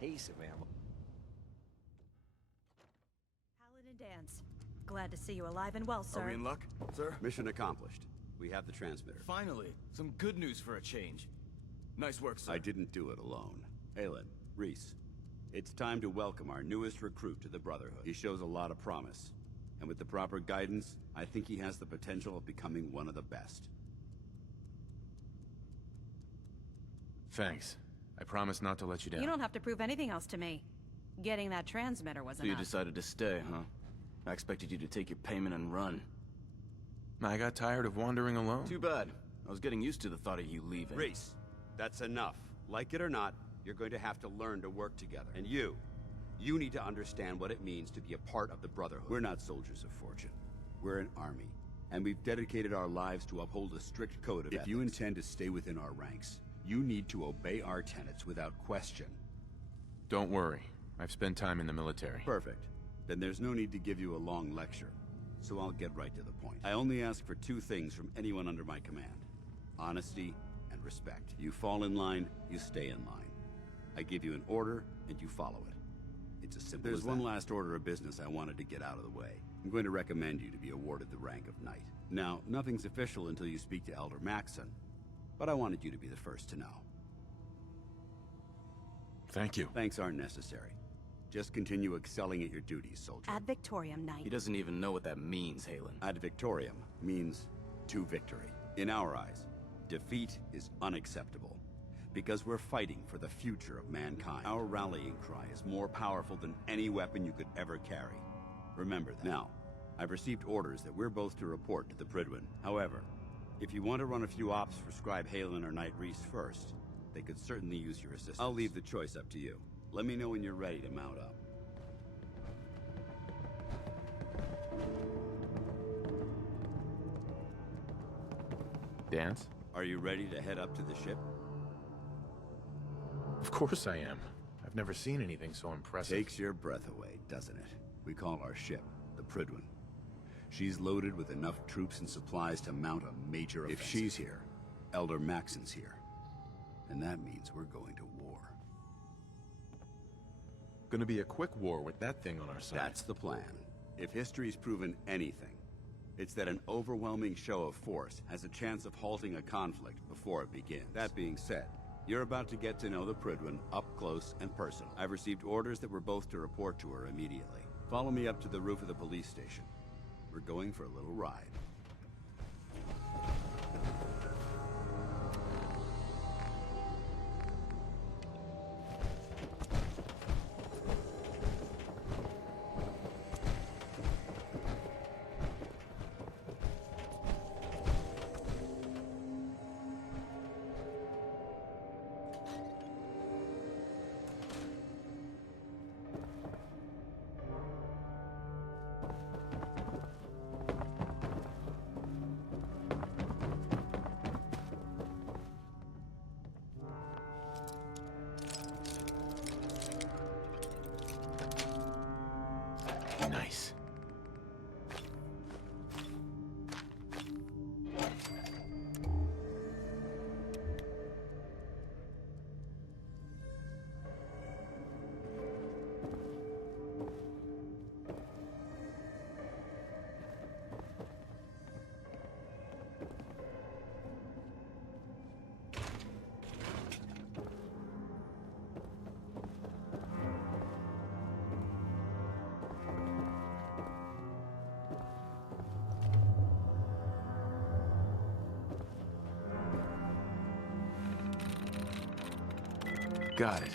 case of ammo. Paladin Dance. Glad to see you alive and well, sir. Are we in luck, sir? Mission accomplished. We have the transmitter. Finally, some good news for a change. Nice work, sir. I didn't do it alone. Aelin, Reese, it's time to welcome our newest recruit to the Brotherhood. He shows a lot of promise. And with the proper guidance, I think he has the potential of becoming one of the best. Thanks. I promise not to let you down. You don't have to prove anything else to me. Getting that transmitter was So you enough. decided to stay, huh? I expected you to take your payment and run. I got tired of wandering alone. Too bad. I was getting used to the thought of you leaving. Reese, that's enough. Like it or not, you're going to have to learn to work together. And you need to understand what it means to be a part of the Brotherhood. We're not soldiers of fortune. We're an army. And we've dedicated our lives to uphold a strict code of ethics. If you intend to stay within our ranks, you need to obey our tenets without question. Don't worry. I've spent time in the military. Perfect. Then there's no need to give you a long lecture. So I'll get right to the point. I only ask for two things from anyone under my command. Honesty and respect. You fall in line, you stay in line. I give you an order, and you follow it. It's as simple as that. There's one last order of business I wanted to get out of the way. I'm going to recommend you to be awarded the rank of Knight. Now, nothing's official until you speak to Elder Maxson, but I wanted you to be the first to know. Thank you. Thanks aren't necessary. Just continue excelling at your duties, soldier. Ad Victoriam, Knight. He doesn't even know what that means, Halen. Ad Victoriam means to victory. In our eyes, defeat is unacceptable. Because we're fighting for the future of mankind. Our rallying cry is more powerful than any weapon you could ever carry. Remember that. Now, I've received orders that we're both to report to the Pridwin. However, if you want to run a few ops for Scribe Halen or Knight Reese first, they could certainly use your assistance. I'll leave the choice up to you. Let me know when you're ready to mount up. Dance? Are you ready to head up to the ship? Of course I am. I've never seen anything so impressive. Takes your breath away, doesn't it? We call our ship the Pridwin. She's loaded with enough troops and supplies to mount a major offensive. If she's here, Elder Maxson's here. And that means we're going to war. Gonna be a quick war with that thing on our side. That's the plan. If history's proven anything, it's that an overwhelming show of force has a chance of halting a conflict before it begins. That being said, you're about to get to know the Pridwin up close and personal. I've received orders that we're both to report to her immediately. Follow me up to the roof of the police station. We're going for a little ride. Nice. Got it.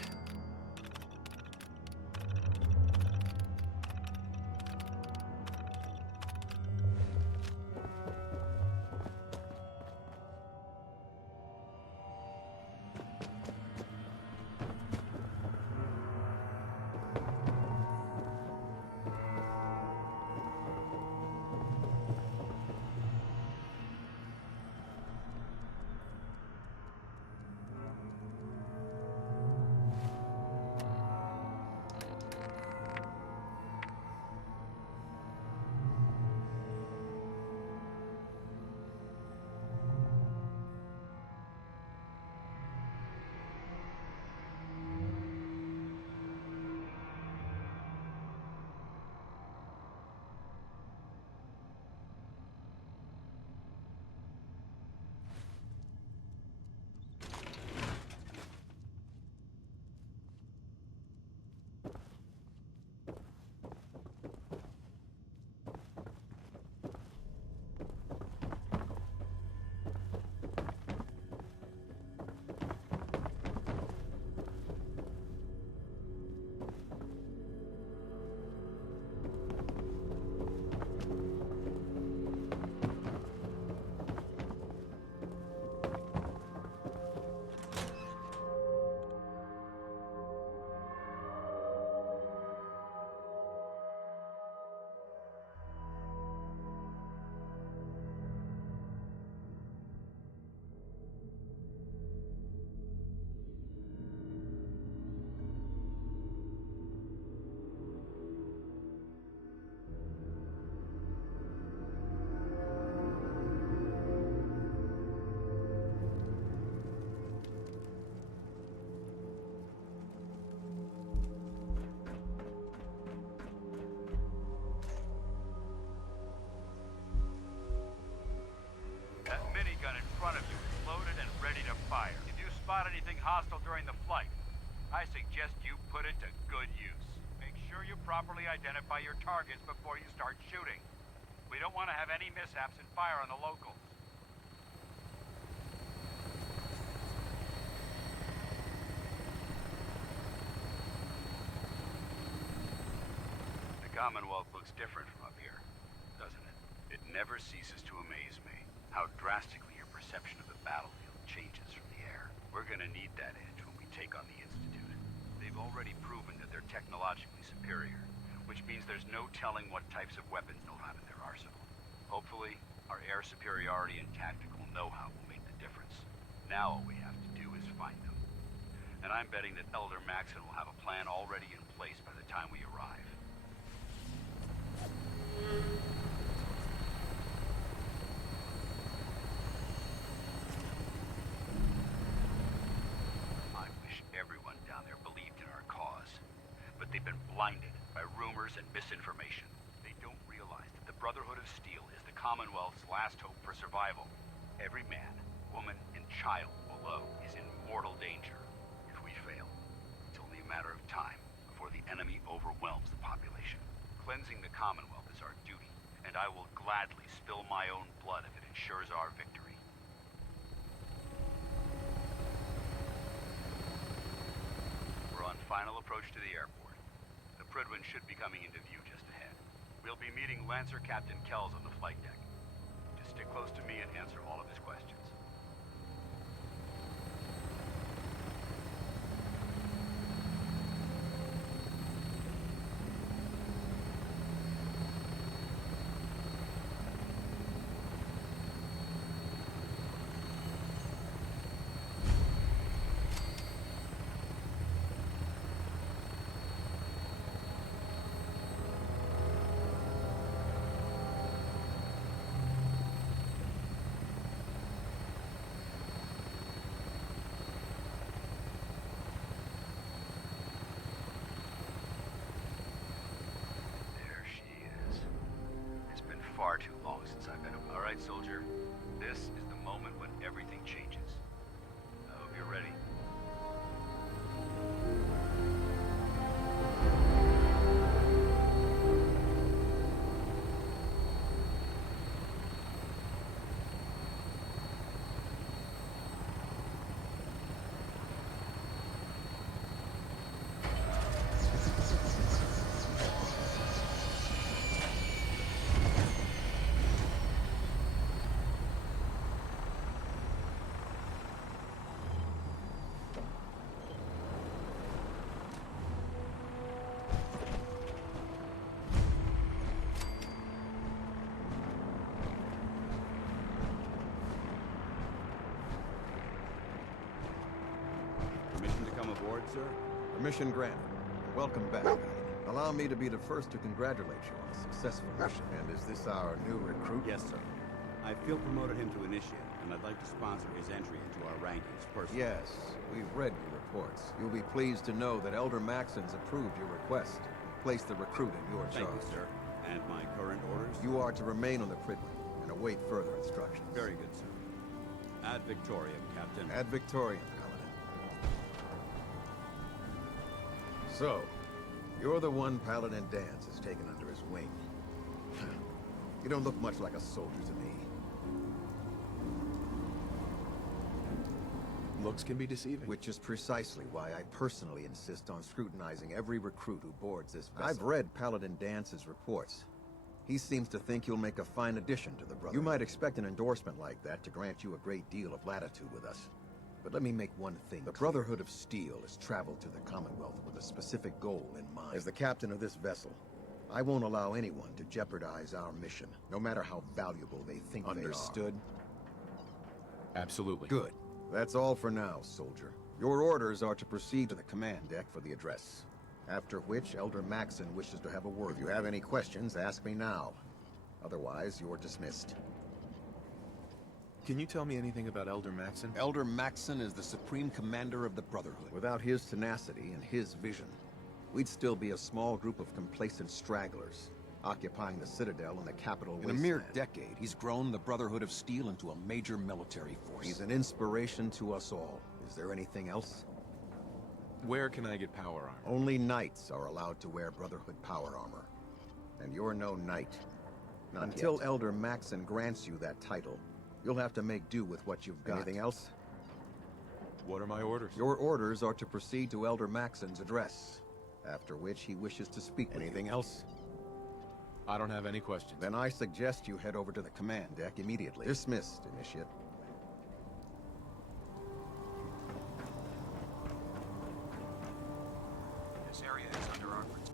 spot anything hostile during the flight, I suggest you put it to good use. Make sure you properly identify your targets before you start shooting. We don't want to have any mishaps and fire on the locals. The Commonwealth looks different from up here, doesn't it? It never ceases to amaze me how drastically your perception of the battlefield changes from the air. We're gonna need that edge when we take on the Institute. They've already proven that they're technologically superior, which means there's no telling what types of weapons they'll have in their arsenal. Hopefully, our air superiority and tactical know-how will make the difference. Now all we have to do is find them. And I'm betting that Elder Maxon will have a plan already in place by the time we arrive. I wish everyone down there believed in our cause, but they've been blinded by rumors and misinformation. They don't realize that the Brotherhood of Steel is the Commonwealth's last hope for survival. Every man, woman, and child below is in mortal danger. If we fail, it's only a matter of time before the enemy overwhelms the population. Cleansing the Commonwealth is our duty, and I will gladly spill my own blood if it ensures our victory. We're on final approach to the airport. The Prydwen should be coming into view just ahead. We'll be meeting Lancer Captain Kells on the flight deck. Just stick close to me and answer all of his questions. Far too long since I've been a... All right, soldier. This is the moment when everything changes. I hope you're ready. Permission to come aboard, sir? Permission granted. Welcome back. Allow me to be the first to congratulate you on a successful mission. And is this our new recruit? Yes, sir. I feel promoted him to initiate, and I'd like to sponsor his entry into our rankings personally. Yes, we've read your reports. You'll be pleased to know that Elder Maxon's approved your request and placed the recruit in your charge. Thank you, sir. And my current orders? You are to remain on the Prydwen and await further instructions. Very good, sir. Ad Victoriam, Captain. Ad Victoriam, Paladin. So, you're the one Paladin Danse has taken under his wing. You don't look much like a soldier to me. Looks can be deceiving. Which is precisely why I personally insist on scrutinizing every recruit who boards this vessel. I've read Paladin Dance's reports. He seems to think you'll make a fine addition to the Brotherhood. You might expect an endorsement like that to grant you a great deal of latitude with us. But let me make one thing clear. The Brotherhood of Steel has traveled to the Commonwealth with a specific goal in mind. As the captain of this vessel, I won't allow anyone to jeopardize our mission, no matter how valuable they think they are. Understood? Absolutely. Good. That's all for now, soldier. Your orders are to proceed to the command deck for the address. After which, Elder Maxon wishes to have a word. If you have any questions, ask me now. Otherwise, you're dismissed. Can you tell me anything about Elder Maxon? Elder Maxon is the supreme commander of the Brotherhood. Without his tenacity and his vision, we'd still be a small group of complacent stragglers, occupying the Citadel and the capital wasteland. In a mere decade, he's grown the Brotherhood of Steel into a major military force. He's an inspiration to us all. His Is there anything else? Where can I get power armor? Only knights are allowed to wear Brotherhood power armor. And you're no knight. Not until Elder Maxon grants you that title. You'll have to make do with what you've got. Anything else? What are my orders? Your orders are to proceed to Elder Maxon's address, after which he wishes to speak with you. Anything else? I don't have any questions. Then I suggest you head over to the command deck immediately. Dismissed, Initiate. This area is under our protection.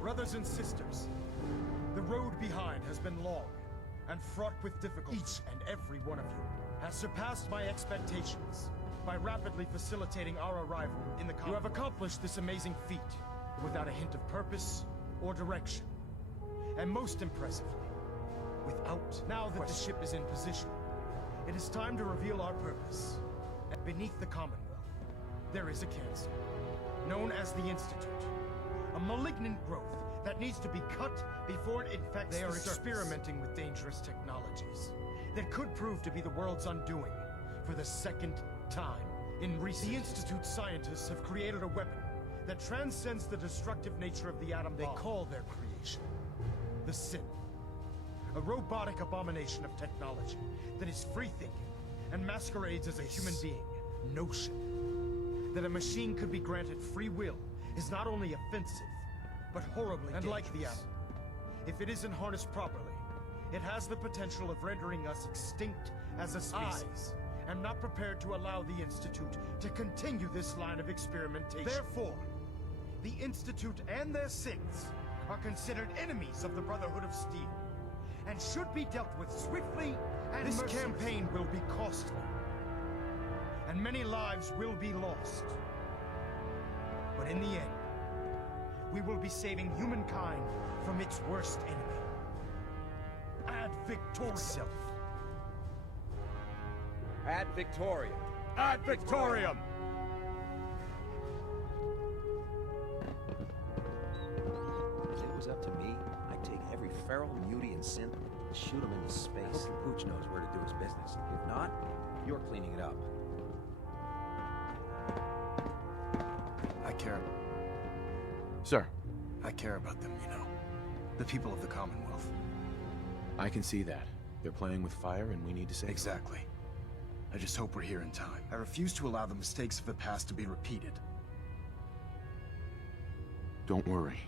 Brothers and sisters, the road behind has been long and fraught with difficulty. Each and every one of you has surpassed my expectations by rapidly facilitating our arrival in the Commonwealth. You have accomplished this amazing feat without a hint of purpose or direction. And most impressively, without... Now that the ship is in position, it is time to reveal our purpose. Beneath the Commonwealth, there is a cancer, known as the Institute. A malignant growth that needs to be cut before it infects the surface. They are experimenting with dangerous technologies that could prove to be the world's undoing for the second time in recent... The Institute scientists have created a weapon that transcends the destructive nature of the atom bomb. They call their creation the Sin. A robotic abomination of technology that is free-thinking and masquerades as a human being. Notion that a machine could be granted free will is not only offensive, but horribly dangerous. And like the atom, if it isn't harnessed properly, it has the potential of rendering us extinct as a species. I am not prepared to allow the Institute to continue this line of experimentation. Therefore, the Institute and their sins are considered enemies of the Brotherhood of Steel, and should be dealt with swiftly and mercilessly. This campaign will be costly, and many lives will be lost. But in the end, we will be saving humankind from its worst enemy. Ad Victoriam. Itself. Ad Victoriam. Ad Victoriam! If it was up to me, I'd take every feral mutie and synth and shoot them into space. Pooch knows where to do his business. If not, you're cleaning it up. I care. Sir, I care about them, you know. The people of the Commonwealth. I can see that. They're playing with fire and we need to save them. Exactly. I just hope we're here in time. I refuse to allow the mistakes of the past to be repeated. Don't worry.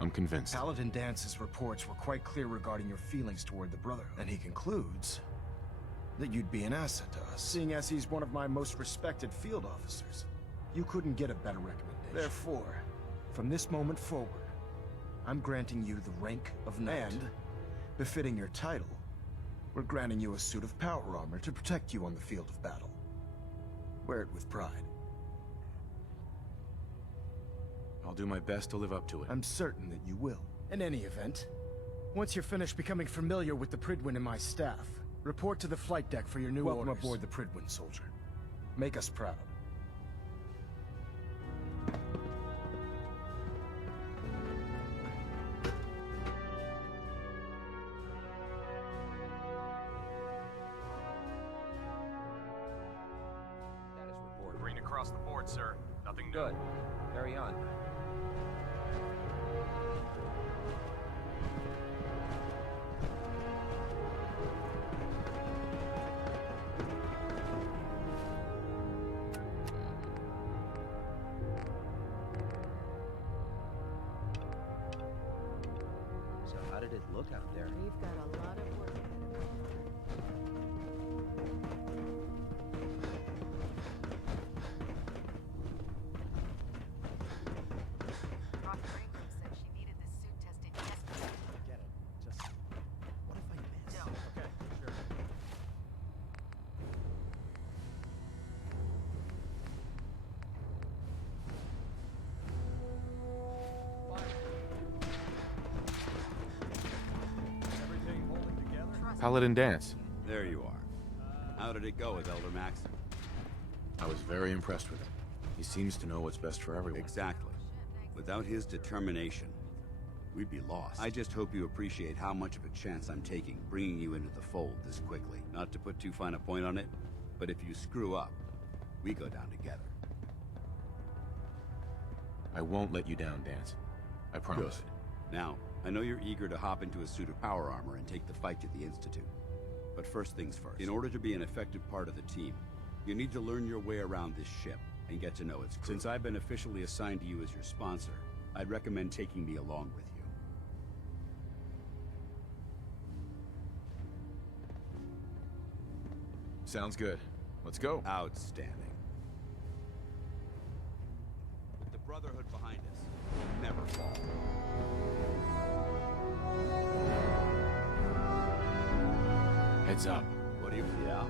I'm convinced. Paladin Dance's reports were quite clear regarding your feelings toward the Brotherhood. And he concludes that you'd be an asset to us. Seeing as he's one of my most respected field officers, you couldn't get a better recommendation. Therefore, from this moment forward, I'm granting you the rank of knight. And, befitting your title, we're granting you a suit of power armor to protect you on the field of battle. Wear it with pride. I'll do my best to live up to it. I'm certain that you will. In any event, once you're finished becoming familiar with the Pridwin and my staff, report to the flight deck for your new orders. Welcome aboard the Pridwin, soldier. Make us proud. Green across the board, sir. Nothing good. Carry on. So how did it look out there? We've got a lot of work ahead of us. Paladin Dance. There you are. How did it go with Elder Max? I was very impressed with him. He seems to know what's best for everyone. Exactly. Without his determination, we'd be lost. I just hope you appreciate how much of a chance I'm taking bringing you into the fold this quickly. Not to put too fine a point on it, but if you screw up, we go down together. I won't let you down, Dance. I promise. Good. Now, I know you're eager to hop into a suit of power armor and take the fight to the Institute. But first things first. In order to be an effective part of the team, you need to learn your way around this ship and get to know its crew. Since I've been officially assigned to you as your sponsor, I'd recommend taking me along with you. Sounds good. Let's go. Outstanding. With the Brotherhood behind us, we'll never fall. Heads up. What do you... Yeah?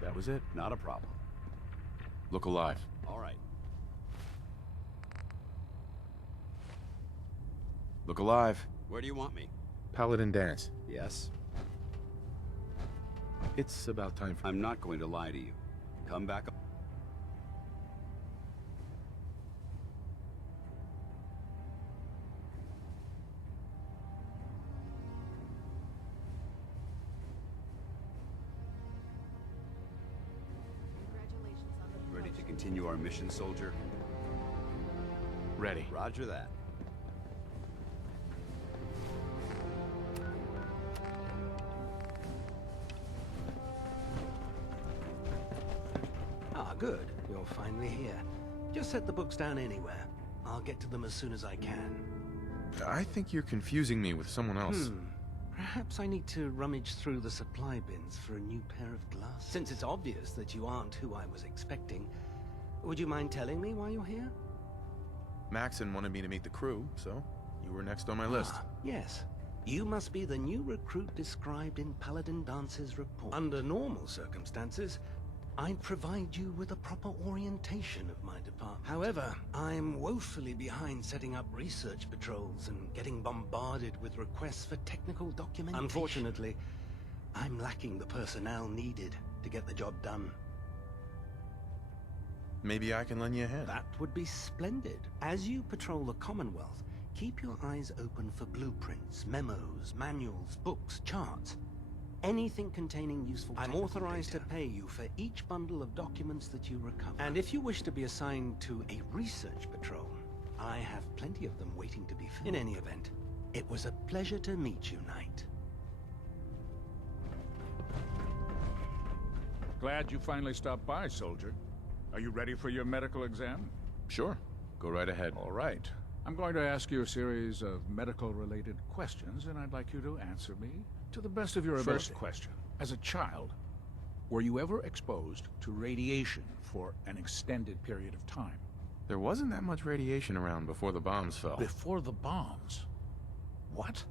That was it? Not a problem. Look alive. All right. Look alive. Where do you want me? Paladin Dance. Yes? It's about time for... I'm not going to lie to you. Come back... Ready to continue our mission, soldier? Ready. Roger that. Ah, good. You're finally here. Just set the books down anywhere. I'll get to them as soon as I can. I think you're confusing me with someone else. Perhaps I need to rummage through the supply bins for a new pair of glasses. Since it's obvious that you aren't who I was expecting, would you mind telling me why you're here? Maxon wanted me to meet the crew, so you were next on my list. Yes. You must be the new recruit described in Paladin Dance's report. Under normal circumstances, I'd provide you with a proper orientation of my department. However, I'm woefully behind setting up research patrols and getting bombarded with requests for technical documentation. Unfortunately, I'm lacking the personnel needed to get the job done. Maybe I can lend you a hand. That would be splendid. As you patrol the Commonwealth, keep your eyes open for blueprints, memos, manuals, books, charts. Anything containing useful I'm authorized to pay you for each bundle of documents that you recover. And if you wish to be assigned to a research patrol, I have plenty of them waiting to be filled. In any event, it was a pleasure to meet you, Knight. Glad you finally stopped by, soldier. Are you ready for your medical exam? Sure. Go right ahead. All right. I'm going to ask you a series of medical-related questions, and I'd like you to answer me to the best of your ability. First question. As a child, were you ever exposed to radiation for an extended period of time? There wasn't that much radiation around before the bombs fell. Before the bombs? What?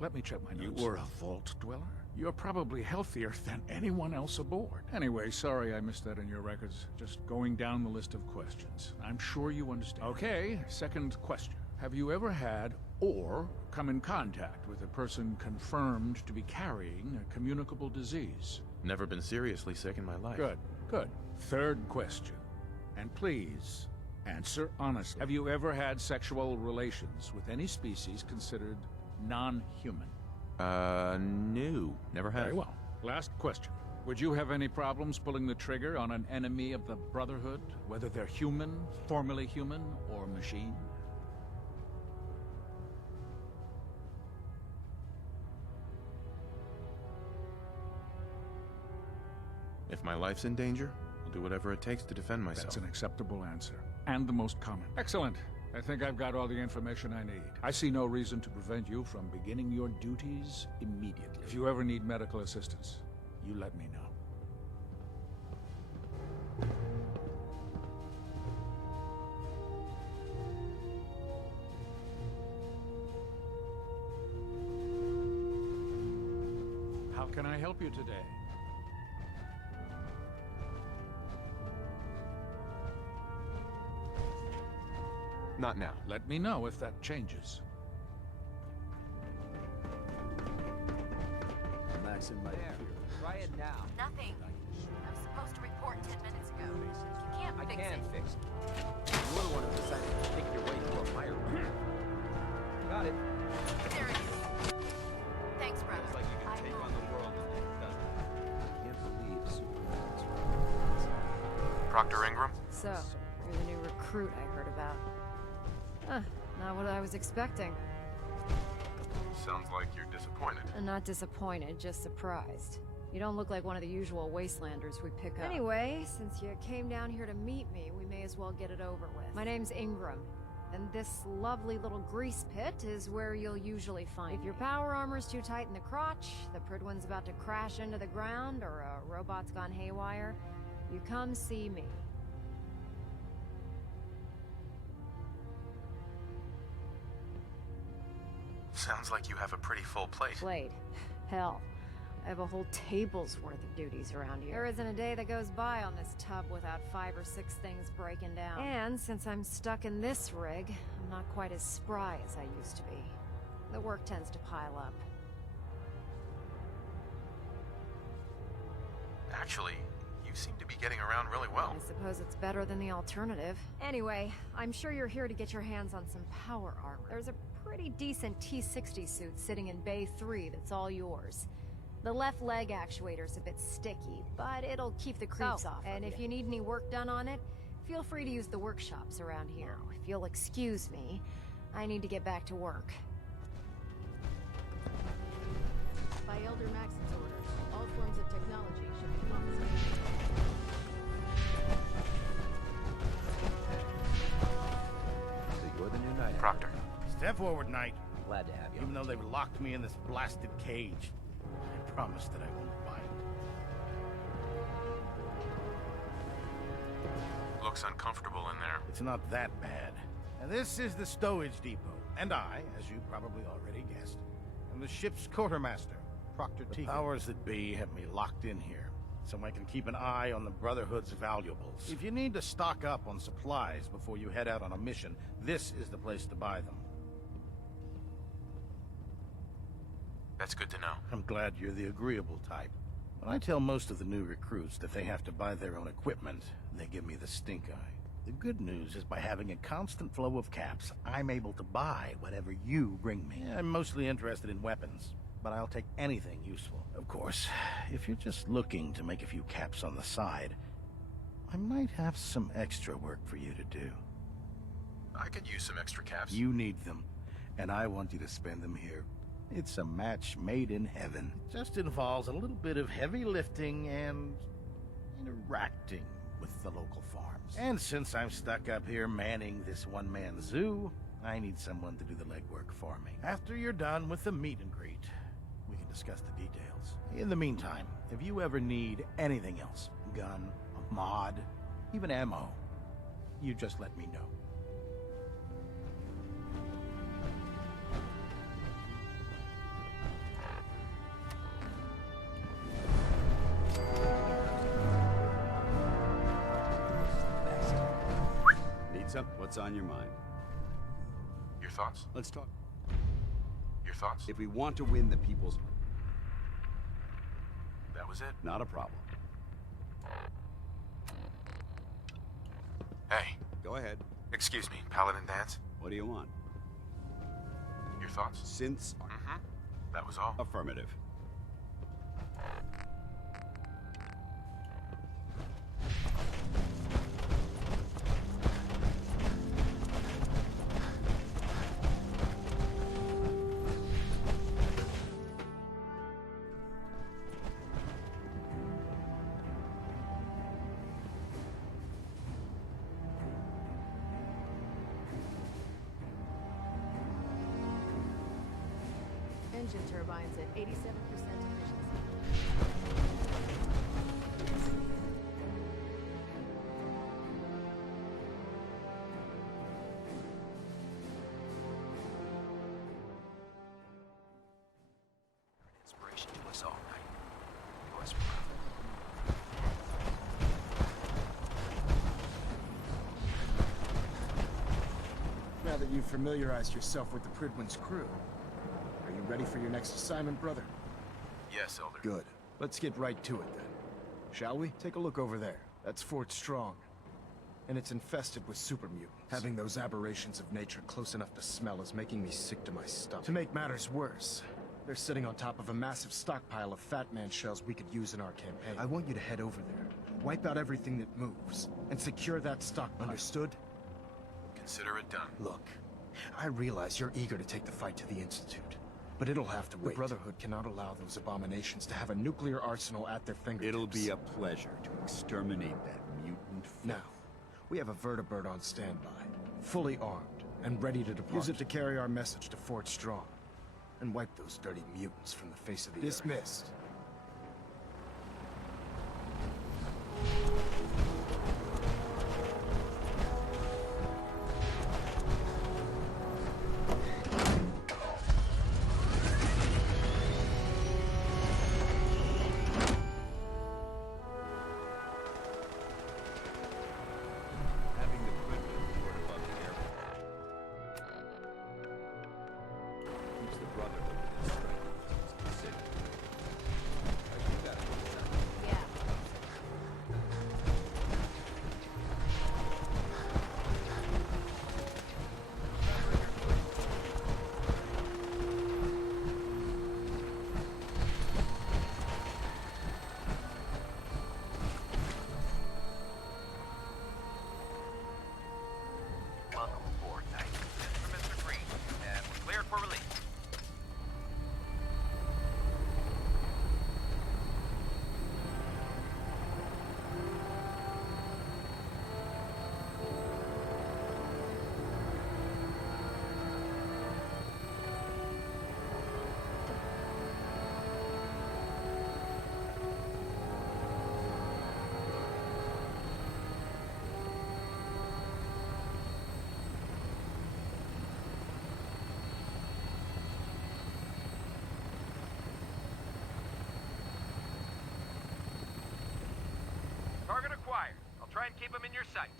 Let me check my notes. You were a vault dweller? You're probably healthier than anyone else aboard. Anyway, sorry I missed that in your records. Just going down the list of questions. I'm sure you understand. Okay, second question. Have you ever had or come in contact with a person confirmed to be carrying a communicable disease? Never been seriously sick in my life. Good, good. Third question. And please, answer honestly. Have you ever had sexual relations with any species considered non-human? No. Never have. Very well. Last question. Would you have any problems pulling the trigger on an enemy of the Brotherhood, whether they're human, formerly human, or machine? If my life's in danger, I'll do whatever it takes to defend myself. That's an acceptable answer. And the most common. Excellent. I think I've got all the information I need. I see no reason to prevent you from beginning your duties immediately. If you ever need medical assistance, you let me know. How can I help you today? Not now. Let me know if that changes. Max in my ear. Try it now. Nothing. I was supposed to report 10 minutes ago. You can't I fix can it. fix it. You're the one who decided to pick your way through a fire. Got it. There it is. Thanks, brother. Looks like you can take on the world with it, doesn't it? Can't believe Superman's right. Proctor Ingram? So, you're the new recruit I heard about. Huh, not what I was expecting. Sounds like you're disappointed. Not disappointed, just surprised. You don't look like one of the usual wastelanders we pick up. Anyway, since you came down here to meet me, we may as well get it over with. My name's Ingram, and this lovely little grease pit is where you'll usually find me. If your power armor's too tight in the crotch, the Pridwin's about to crash into the ground, or a robot's gone haywire, you come see me. Sounds like you have a pretty full plate. Plate. Hell. I have a whole table's worth of duties around here. There isn't a day that goes by on this tub without 5 or 6 things breaking down. And since I'm stuck in this rig, I'm not quite as spry as I used to be. The work tends to pile up. Actually, you seem to be getting around really well. I suppose it's better than the alternative. Anyway, I'm sure you're here to get your hands on some power armor. There's a pretty decent T-60 suit sitting in Bay 3 that's all yours. The left leg actuator's a bit sticky, but it'll keep the creeps off. And if you need any work done on it, feel free to use the workshops around here. If you'll excuse me, I need to get back to work. By Elder Max's orders, all forms of technology should be confiscated. So you're the new night. Proctor. Step forward, Knight. Glad to have you. Even though they've locked me in this blasted cage, I promise that I won't bite. Looks uncomfortable in there. It's not that bad. And this is the stowage depot. And I, as you probably already guessed, am the ship's quartermaster, Proctor Teagan. The powers that be have me locked in here, so I can keep an eye on the Brotherhood's valuables. If you need to stock up on supplies before you head out on a mission, this is the place to buy them. That's good to know. I'm glad you're the agreeable type. When I tell most of the new recruits that they have to buy their own equipment, they give me the stink eye. The good news is by having a constant flow of caps, I'm able to buy whatever you bring me. I'm mostly interested in weapons, but I'll take anything useful. Of course, if you're just looking to make a few caps on the side, I might have some extra work for you to do. I could use some extra caps. You need them, and I want you to spend them here. It's a match made in heaven. It just involves a little bit of heavy lifting and interacting with the local farms. And since I'm stuck up here manning this one-man zoo, I need someone to do the legwork for me. After you're done with the meet and greet, we can discuss the details. In the meantime, if you ever need anything else, gun, a mod, even ammo, you just let me know. What's on your mind? Your thoughts? Let's talk. Your thoughts? If we want to win the people's... That was it? Not a problem. Hey. Go ahead. Excuse me, Paladin Dance? What do you want? Your thoughts? Synths? Mm-hmm. That was all? Affirmative. Engine turbines at 87% efficiency. Inspiration to us all, Knight. Yours. that you've familiarized yourself with the Pridwin's crew. Are you ready for your next assignment, brother? Yes, Elder. Good. Let's get right to it then. Shall we? Take a look over there. That's Fort Strong. And it's infested with super mutants. Having those aberrations of nature close enough to smell is making me sick to my stomach. To make matters worse, they're sitting on top of a massive stockpile of Fat Man shells we could use in our campaign. I want you to head over there, wipe out everything that moves, and secure that stockpile. Understood? Consider it done. Look, I realize you're eager to take the fight to the Institute, but it'll have to wait. The Brotherhood cannot allow those abominations to have a nuclear arsenal at their fingertips. It'll be a pleasure to exterminate that mutant filth. Now, we have a vertibird on standby, fully armed, and ready to depart. Use it to carry our message to Fort Strong, and wipe those dirty mutants from the face of the earth. Dismissed. Having the Pridwin port above the airport keeps the Brotherhood within striking distance of the city. I think that's what it sounds like. Yeah. Welcome aboard, Knight. This is Mr. Green, and we're cleared for release. Target acquired. I'll try and keep him in your sights.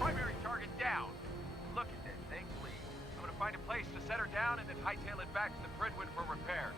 Primary target down. Look at this, take lead. I'm gonna find a place to set her down and then hightail it back to the Pridwin for repairs.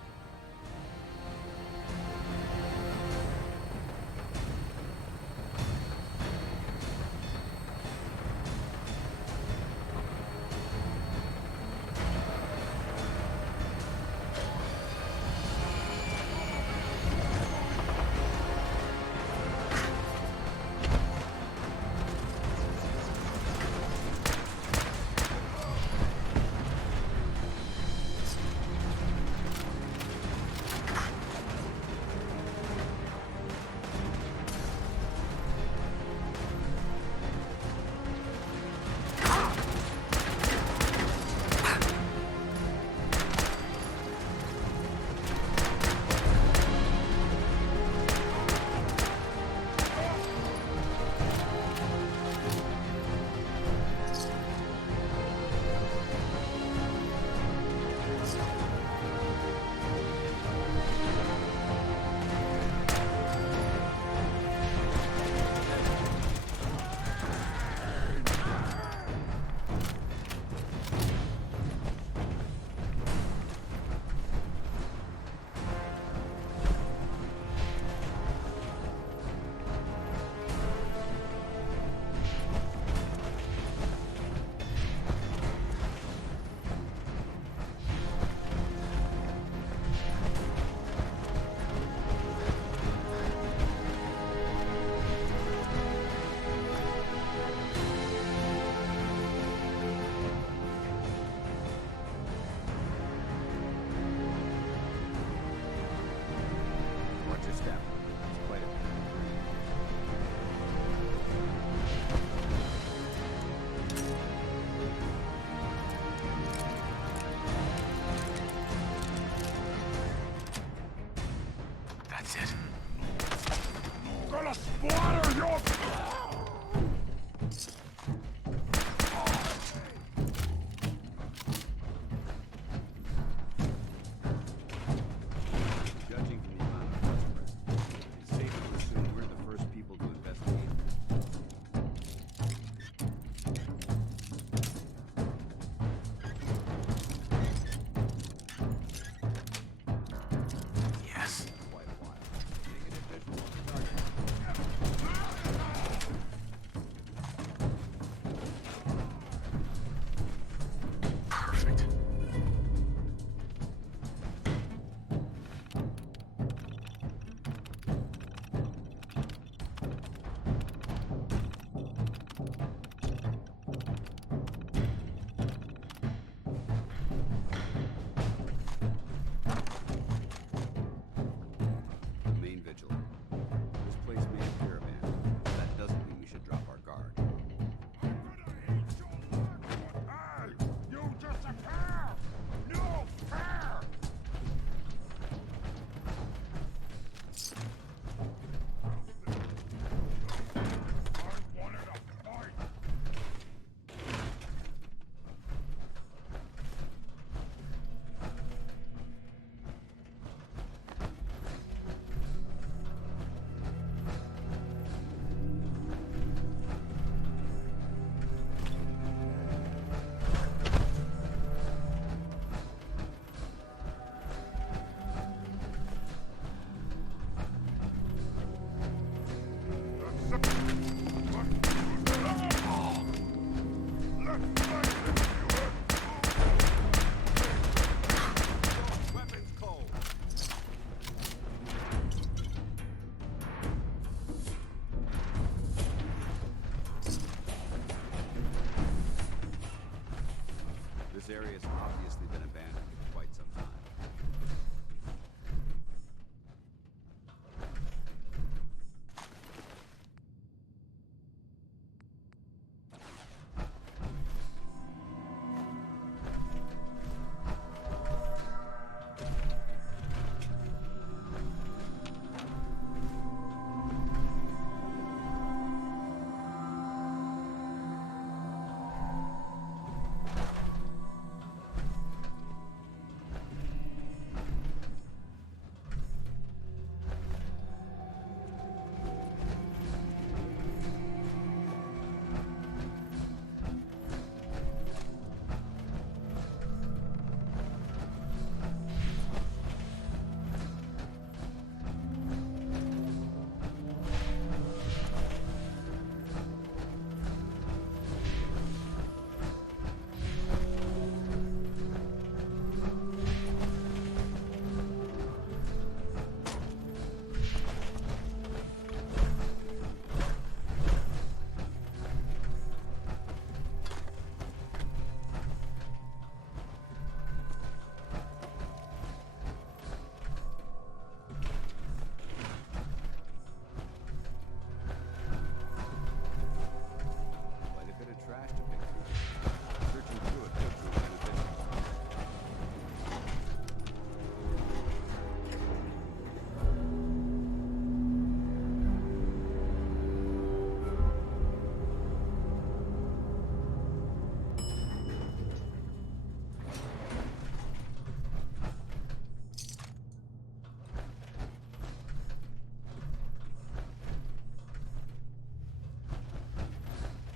area has obviously been abandoned for quite some time.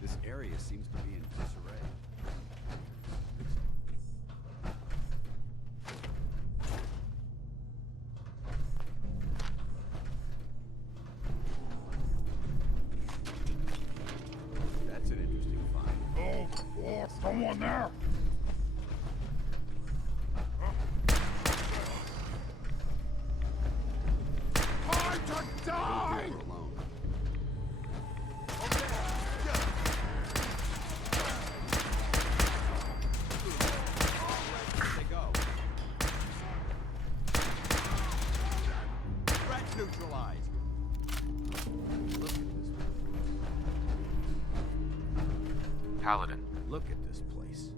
This area seems to be in disarray. That's an interesting find. Oh, someone there! Time to die! Alone. Neutralized. Paladin. Look at this place.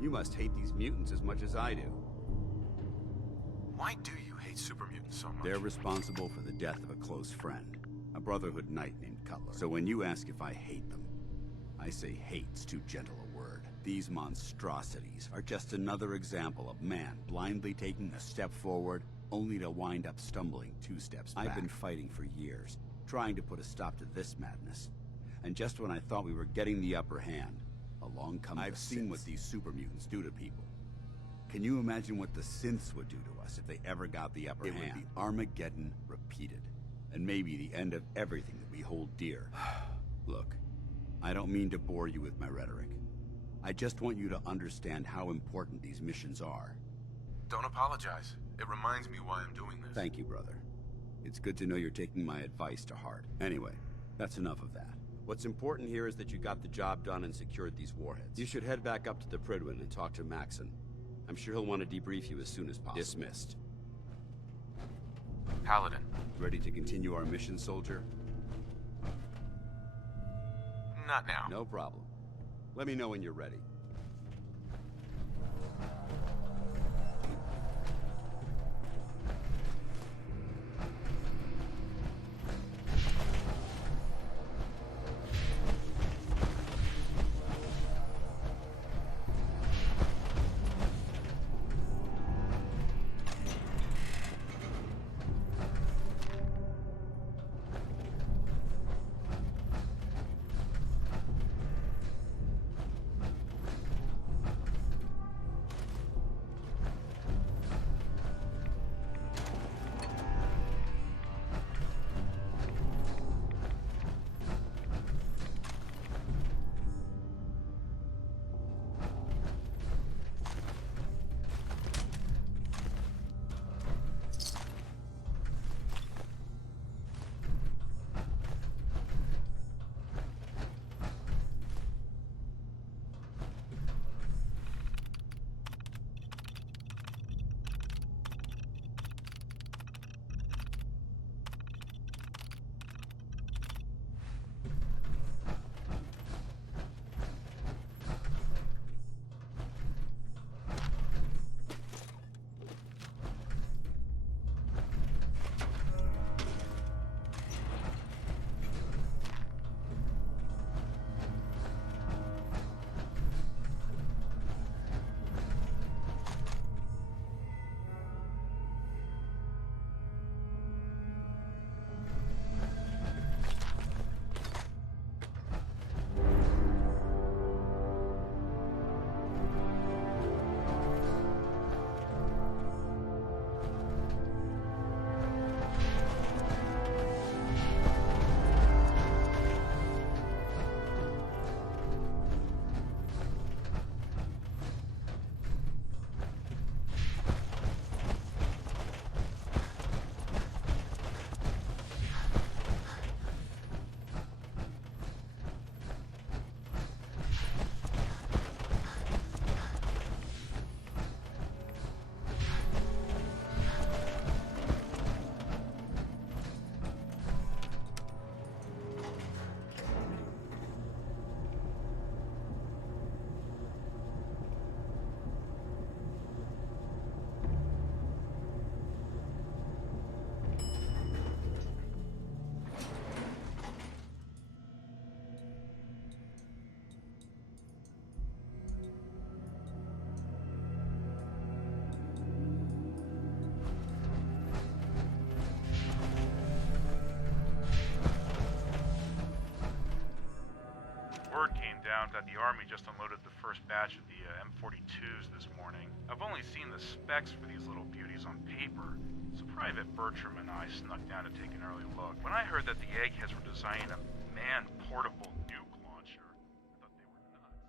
You must hate these mutants as much as I do. Why do you hate super mutants so much? They're responsible for the death of a close friend, a Brotherhood knight named Cutler. So when you ask if I hate them, I say hate's too gentle a word. These monstrosities are just another example of man blindly taking a step forward only to wind up stumbling 2 steps back. I've been fighting for years, trying to put a stop to this madness. And just when I thought we were getting the upper hand, along comes I've seen what these super mutants do to people. Can you imagine what the synths would do to us if they ever got the upper hand? It would be Armageddon repeated, and maybe the end of everything that we hold dear. Look, I don't mean to bore you with my rhetoric. I just want you to understand how important these missions are. Don't apologize. It reminds me why I'm doing this. Thank you, brother. It's good to know you're taking my advice to heart. Anyway, that's enough of that. What's important here is that you got the job done and secured these warheads. You should head back up to the Pridwin and talk to Maxon. I'm sure he'll want to debrief you as soon as possible. Dismissed. Paladin. Ready to continue our mission, soldier? Not now. No problem. Let me know when you're ready. found that the Army just unloaded the first batch of the M42s this morning. I've only seen the specs for these little beauties on paper, so Private Bertram and I snuck down to take an early look. When I heard that the eggheads were designing a man-portable nuke launcher, I thought they were nuts.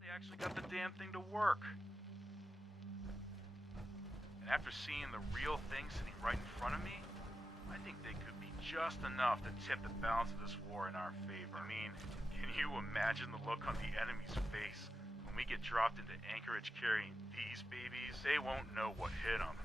They actually got the damn thing to work. And after seeing the real thing sitting right in front of me, I think they could be just enough to tip the balance of this war in our favor. I mean, can you imagine the look on the enemy's face when we get dropped into Anchorage carrying these babies? They won't know what hit them.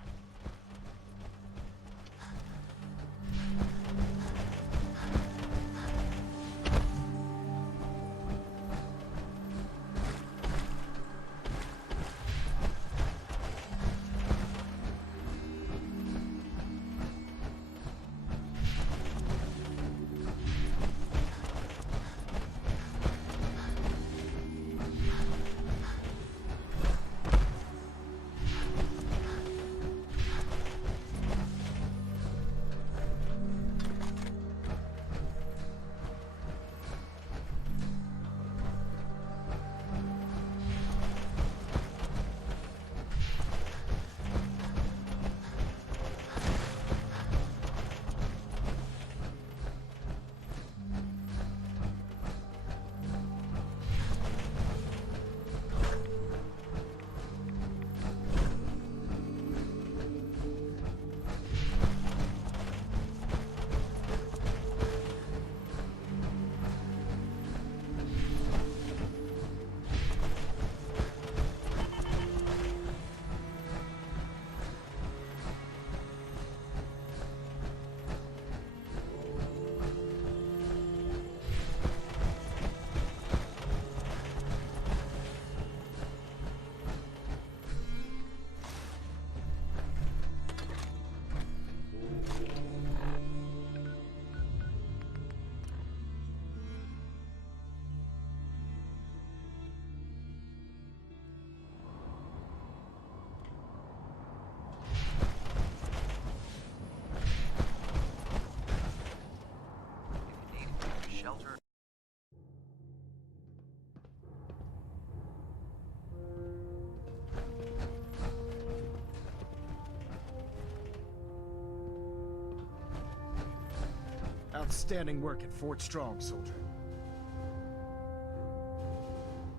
Shelter. Outstanding work at Fort Strong, soldier.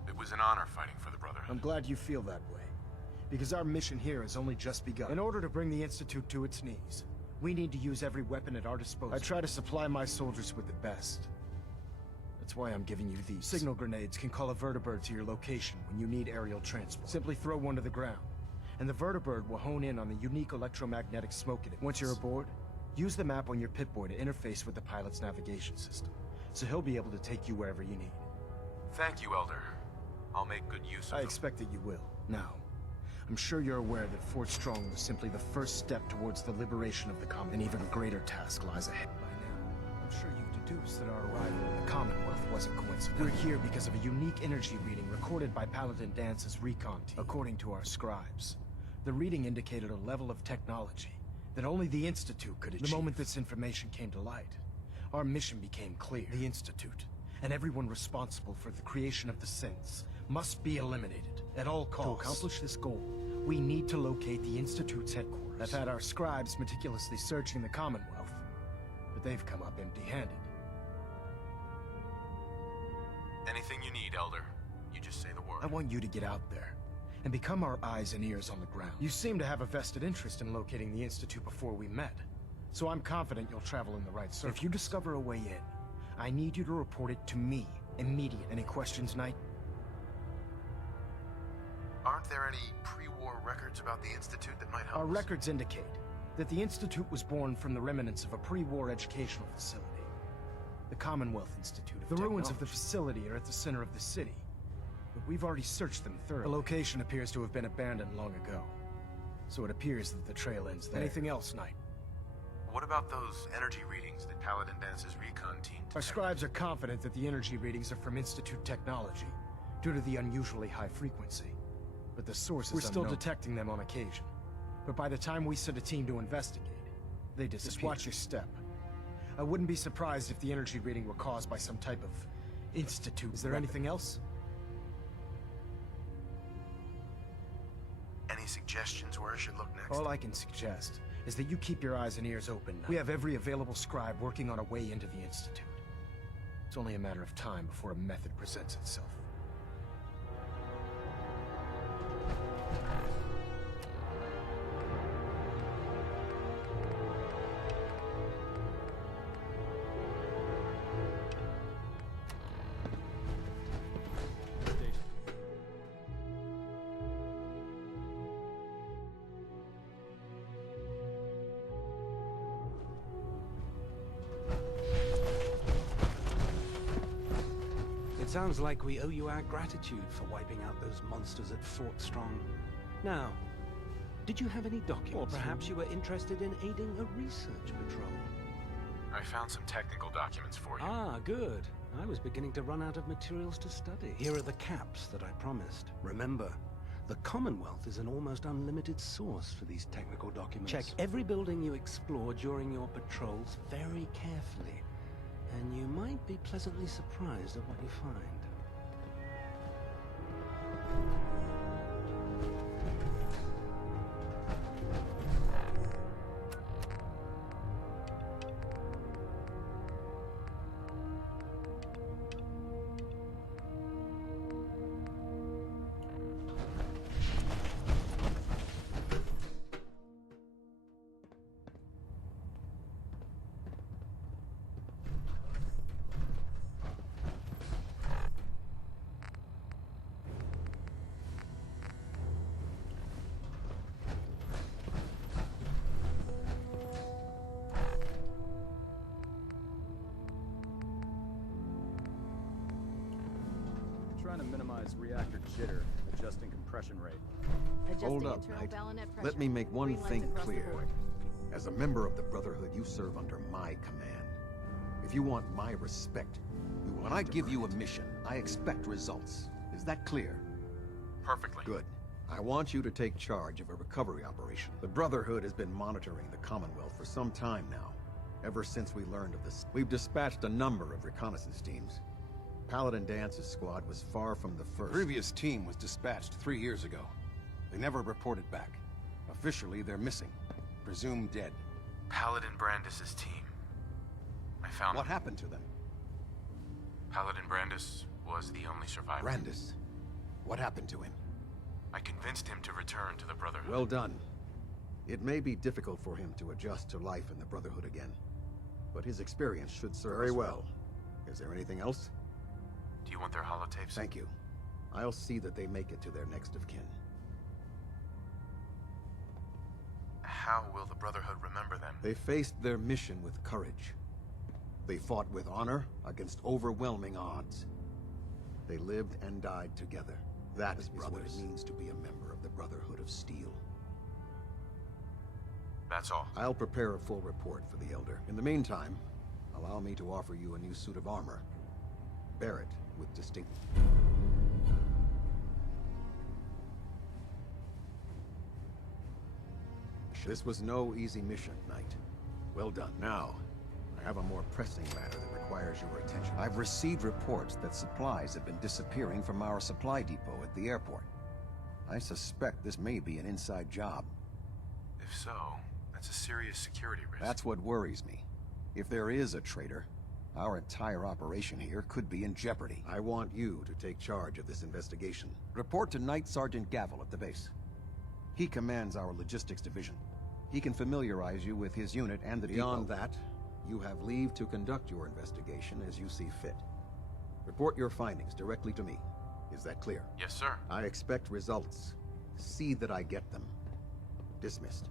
It was an honor fighting for the Brotherhood. I'm glad you feel that way, because our mission here has only just begun. In order to bring the Institute to its knees, we need to use every weapon at our disposal. I try to supply my soldiers with the best. That's why I'm giving you these. Signal grenades can call a vertibird to your location when you need aerial transport. Simply throw one to the ground, and the vertibird will hone in on the unique electromagnetic smoke it emits. Once you're aboard, use the map on your Pip-Boy to interface with the pilot's navigation system, so he'll be able to take you wherever you need. Thank you, Elder. I'll make good use of them. I expect that you will. Now, I'm sure you're aware that Fort Strong was simply the first step towards the liberation of the Common. An even greater task lies ahead. By now, I'm sure you've deduced that our arrival in the Commonwealth wasn't coincidental. We're here because of a unique energy reading recorded by Paladin Dance's recon team. According to our scribes, the reading indicated a level of technology that only the Institute could achieve. The moment this information came to light, our mission became clear. The Institute, and everyone responsible for the creation of the synths, must be eliminated at all costs. To accomplish this goal, we need to locate the Institute's headquarters. I've had our scribes meticulously searching the Commonwealth, but they've come up empty-handed. Anything you need, Elder. You just say the word. I want you to get out there and become our eyes and ears on the ground. You seem to have a vested interest in locating the Institute before we met, so I'm confident you'll travel in the right circle. If you discover a way in, I need you to report it to me immediately. Any questions, Knight? Aren't there any pre-war records about the Institute that might help Our us? records indicate that the Institute was born from the remnants of a pre-war educational facility, the Commonwealth Institute of Technology. The ruins of the facility are at the center of the city, but we've already searched them thoroughly. The location appears to have been abandoned long ago, so it appears that the trail ends there. Anything else, Knight? What about those energy readings that Paladin Dance's recon team detected? Our scribes are confident that the energy readings are from Institute technology, due to the unusually high frequency. But the source is unknown. We're still detecting them on occasion. But by the time we sent a team to investigate, they disappear. Just watch your step. I wouldn't be surprised if the energy reading were caused by some type of institute. Is there anything else? Any suggestions where I should look next? All I can suggest is that you keep your eyes and ears open. We have every available scribe working on a way into the institute. It's only a matter of time before a method presents itself. It sounds like we owe you our gratitude for wiping out those monsters at Fort Strong. Now, did you have any documents? Perhaps you were interested in aiding a research patrol. I found some technical documents for you. Ah, good. I was beginning to run out of materials to study. Here are the caps that I promised. Remember, the Commonwealth is an almost unlimited source for these technical documents. Check every building you explore during your patrols very carefully, and you might be pleasantly surprised at what you find. Trying to minimize reactor jitter, adjusting compression rate. Hold up, Knight. Let me make one thing clear. As a member of the Brotherhood, you serve under my command. If you want my respect, you will. When I give you a mission, I expect results. Is that clear? Perfectly. Good. I want you to take charge of a recovery operation. The Brotherhood has been monitoring the Commonwealth for some time now. Ever since we learned of this, we've dispatched a number of reconnaissance teams. Paladin Dance's squad was far from the first. The previous team was dispatched 3 years ago. They never reported back. Officially, they're missing. Presumed dead. Paladin Brandis's team. I found What them. happened to them? Paladin Brandis was the only survivor. Brandis. What happened to him? I convinced him to return to the Brotherhood. Well done. It may be difficult for him to adjust to life in the Brotherhood again, but his experience should serve Very us well. Is there anything else? Do you want their holotapes? Thank you. I'll see that they make it to their next of kin. How will the Brotherhood remember them? They faced their mission with courage. They fought with honor against overwhelming odds. They lived and died together. That is what it means to be a member of the Brotherhood of Steel. That's all. I'll prepare a full report for the Elder. In the meantime, allow me to offer you a new suit of armor. Bear it with distinct... This was no easy mission, Knight. Well done. Now, I have a more pressing matter that requires your attention. I've received reports that supplies have been disappearing from our supply depot at the airport. I suspect this may be an inside job. If so, that's a serious security risk. That's what worries me. If there is a traitor, our entire operation here could be in jeopardy. I want you to take charge of this investigation. Report to Knight Sergeant Gavel at the base. He commands our logistics division. He can familiarize you with his unit and the Beyond that, you have leave to conduct your investigation as you see fit. Report your findings directly to me. Is that clear? Yes, sir. I expect results. See that I get them. Dismissed.